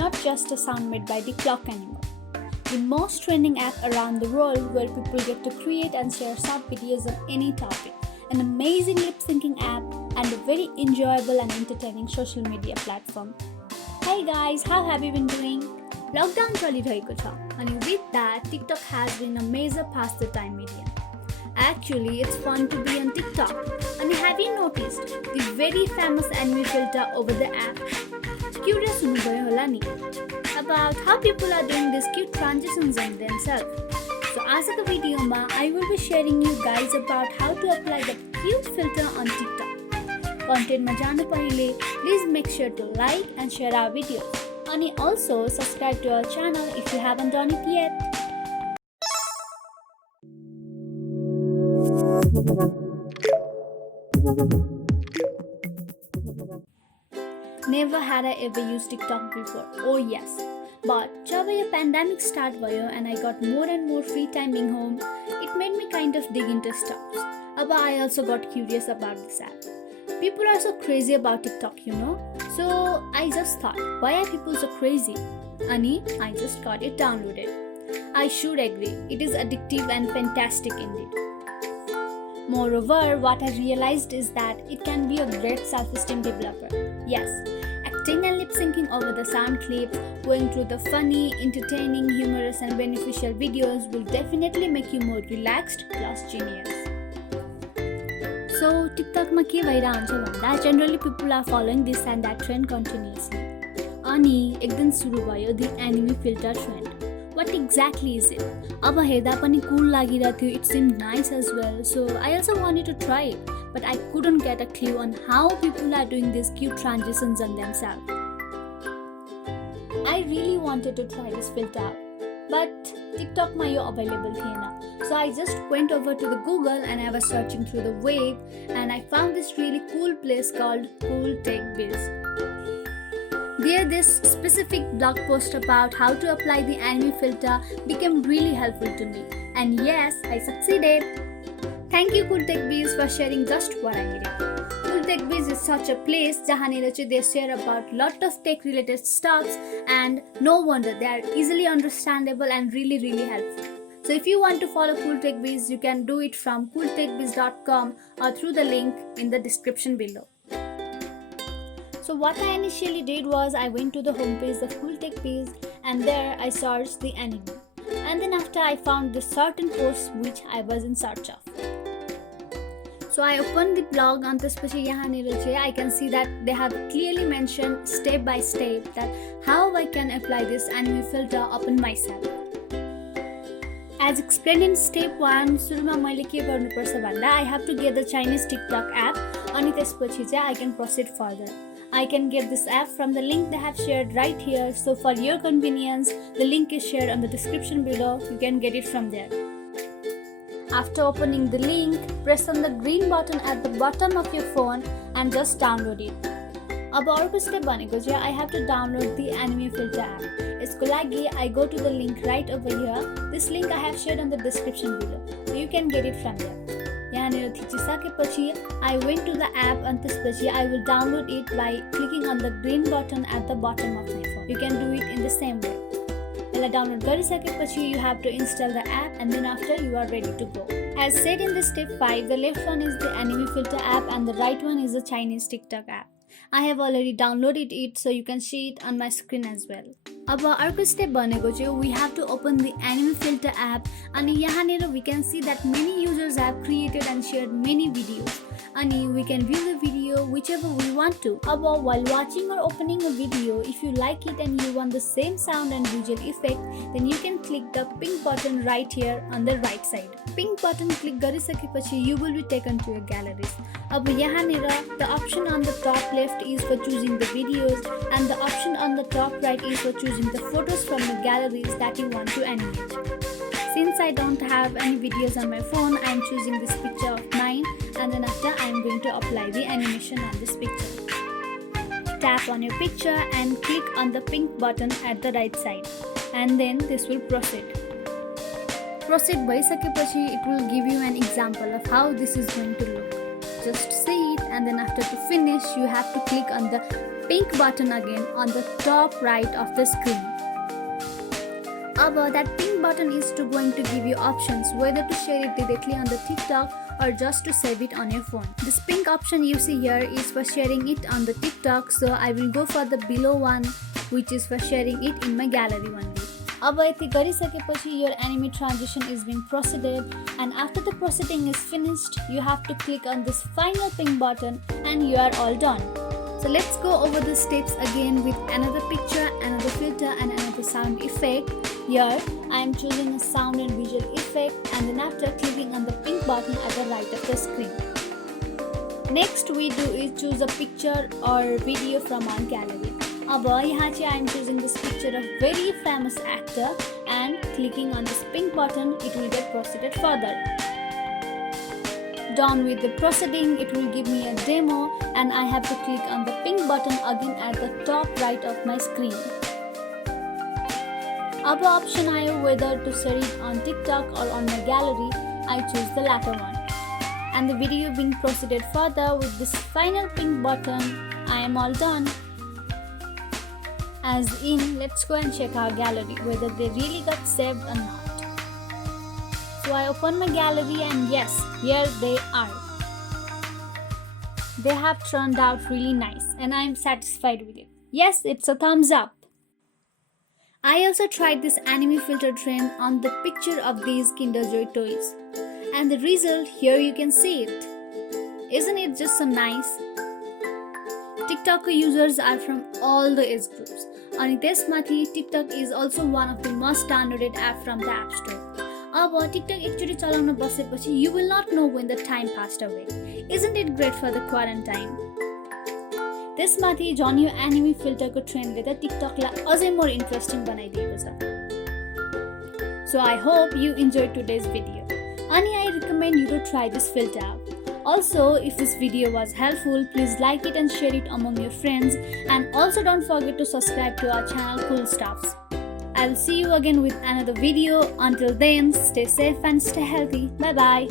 not just a sound made by TikTok anymore. The most trending app around the world where people get to create and share short videos on any topic. An amazing lip syncing app and a very enjoyable and entertaining social media platform. Hey guys, how have you been doing? Lockdown चलिरहेको छ अनि with that TikTok has been a major pass the time medium. Actually, it's fun to be on TikTok. And have you noticed the very famous anime filter over the app? Curious हुनुभयो होला नि about how people are doing these cute transitions on themselves. So आजको भिडियोमा I will be sharing you guys about how to apply the cute filter on TikTok. Content मा जानु पहिले please make sure to like and share our videos. And also subscribe to our channel if you haven't done it yet. Never had I ever used TikTok before. Oh yes. But जब यो pandemic start भयो and I got more and more free time being home, it made me kind of dig into stuff. But I also got curious about this app. People are so crazy about TikTok, you know. So I just thought, why are people so crazy? And I just got it downloaded. I should agree, it is addictive and fantastic indeed. Moreover, what I realized is that it can be a great self-esteem developer. Yes, acting and lip syncing over the sound clips, going through the funny, entertaining, humorous and beneficial videos will definitely make you more relaxed plus genius. So, TikTok ma ke bhairahuncha भन्दा generally people are following this and that trend continuously. अनि एक दिन सुरु भयो the anime filter trend. What exactly is it? अब हेर्दा पनि cool लागिरहेको थियो. It seemed nice as well. So I also wanted to try it, but I couldn't get a clue on how people are doing these cute transitions on themselves. I really wanted to try this filter out, but TikTok ma yo available थिएन. So I just went over to the Google and I was searching through the web and I found this really cool place called Cool Tech Biz. There, this specific blog post about how to apply the anime filter became really helpful to me. And yes, I succeeded. Thank you Cool Tech Biz for sharing just what I needed. Cool Tech Biz is such a place jahanera chai they share about lot of tech related stuffs and no wonder they are easily understandable and really helpful. So if you want to follow Cool Tech Biz, you can do it from cooltechbiz.com or through the link in the description below. So what I initially did was I went to the homepage of Cool Tech Biz and there I searched the anime. And then after I found this certain post which I was in search of. So I opened the blog and I can see that they have clearly mentioned step by step that how I can apply this anime filter upon myself. As explained in step 1, सुरुमा मैले के गर्नुपर्छ भन्दा I have to get the Chinese TikTok app अनि त्यसपछि चाहिँ I can proceed further. I can get this app from the link they have shared right here. So for your convenience, the link is shared on the description below. You can get it from there. After opening the link, press on the green button at the bottom of your phone and just download it. अब अर्को step भनेको चाहिँ I have to download the anime filter app. यसको लागि I go to the link right over here. This link I have shared on the description below. So you can get it from there. यहाँनिर थिचिसकेपछि I went to the app and त्यसपछि I will download it by clicking on the green button at the bottom of my phone. You can do it in the same way. यसलाई download गरिसकेपछि you have to install the app and then after you are ready to go. As said in the step 5, the left one is the anime filter app and the right one is the Chinese TikTok app. I have already downloaded it so you can see it on my screen as well. अब अर्को step भनेको चाहिँ we have to open the anime filter app अनि यहाँनिर we can see that many users have created and shared many videos अनि we can view the video whichever we want to. अब while watching or opening a video, if you like it and you want the same sound and visual effect, then you can click the pink button right here on the right side. Pink button click गरिसकेपछि you will be taken to your galleries. अब यहाँनिर the option on the top left is for choosing the videos and the option on the top right is for choosing the photos from the galleries that you want to animate. Since I don't have any videos on my phone, I am choosing this picture of mine and then after I am going to apply the animation on this picture. Tap on your picture and click on the pink button at the right side and then this will proceed. Proceed भइसकेपछि it will give you an example of how this is going to look. Just see it and then after to finish you have to click on the pink button again on the top right of the screen. That pink button is going to give you options whether to share it directly on the TikTok or just to save it on your phone. This pink option you see here is for sharing it on the TikTok, so I will go for the below one, which is for sharing it in my gallery only. यति गरिसकेपछि your anime transition is being proceeded, and after the proceeding is finished you have to click on this final pink button and you are all done. So let's go over the steps again with another picture, another filter and another sound effect. Here I am choosing a sound and visual effect, and then after clicking on the pink button at the right of the screen. Next we do is choose a picture or video from our gallery. यहाँ I am choosing this picture of very famous actor and clicking on this pink button it will get proceeded further. Done with the proceeding, it will give me a demo and I have to click on the pink button again at the top right of my screen. अब option आयो whether to share it on TikTok or on my gallery. I choose the latter one. And the video being proceeded further with this final pink button. I am all done. As in, let's go and check our gallery whether they really got saved or not. So I open my gallery and yes, here they are. They have turned out really nice and I am satisfied with it. Yes, it's a thumbs up. I also tried this anime filter trend on the picture of these Kinder Joy toys. And the result, here you can see it. Isn't it just so nice? TikTok users are from all the age groups. And त्यसमाथि TikTok is also one of the most downloaded app from the App Store. अब TikTok एकचोटि चलाउन बसेपछि you will not know when the time passed away. Isn't it great for the quarantine? त्यसमाथि झन् यो anime फिल्टरको ट्रेन्डले त TikTokलाई अझै more interesting बनाइदिएको छ. So I hope you enjoyed today's video. And I recommend you to try this filter out. Also, if this video was helpful, please like it and share it among your friends. And also don't forget to subscribe to our channel Cool Stuffs. I'll see you again with another video. Until then, stay safe and stay healthy. Bye bye.